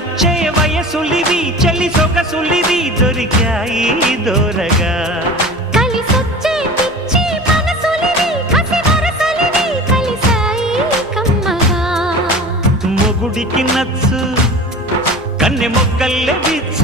నచ్చే వయసులివి చలి సొగసులివి దొరికాయి దూరగా కలిసొచ్చే పిచ్చి మనసులివి కసి వరసలివి కలిసాయి కమ్మగా మొగుడికి నచ్చు కన్నె మొక్కల్లే విచ్చు